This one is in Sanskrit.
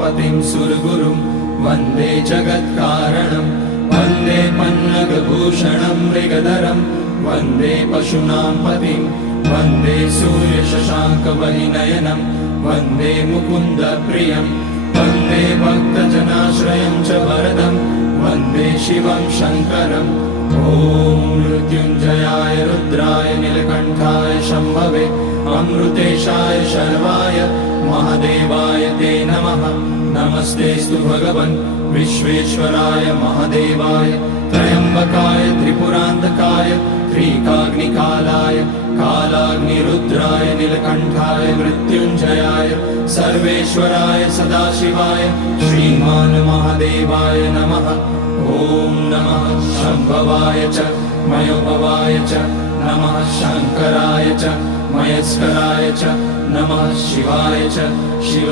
पतिं सुरगुरुं वन्दे जगत्कारणं वन्दे पन्नगभूषणं मृगधरं वन्दे पशूनां पतिं वन्दे सूर्यशशाङ्कवहिनयनं वन्दे मुकुन्दप्रियं वन्दे भक्तजनाश्रयं च वरदं वन्दे शिवं शङ्करम् ॐ मृत्युञ्जयाय रुद्राय नीलकण्ठाय शम्भवे अमृतेशाय शर्वाय महादेवाय ते नमः। नमस्तेस्तु भगवन् विश्वेश्वराय महादेवाय त्र्यम्बकाय त्रिपुरान्तकाय त्रिकाग्निकालाय कालाग्निरुद्राय नीलकण्ठाय मृत्युञ्जयाय सर्वेश्वराय सदाशिवाय श्रीमान् महादेवाय नमः। ॐ नमः शम्भवाय च मयोभवाय च नमः शङ्कराय च मयस्कराय च नमः शिवाय च शिव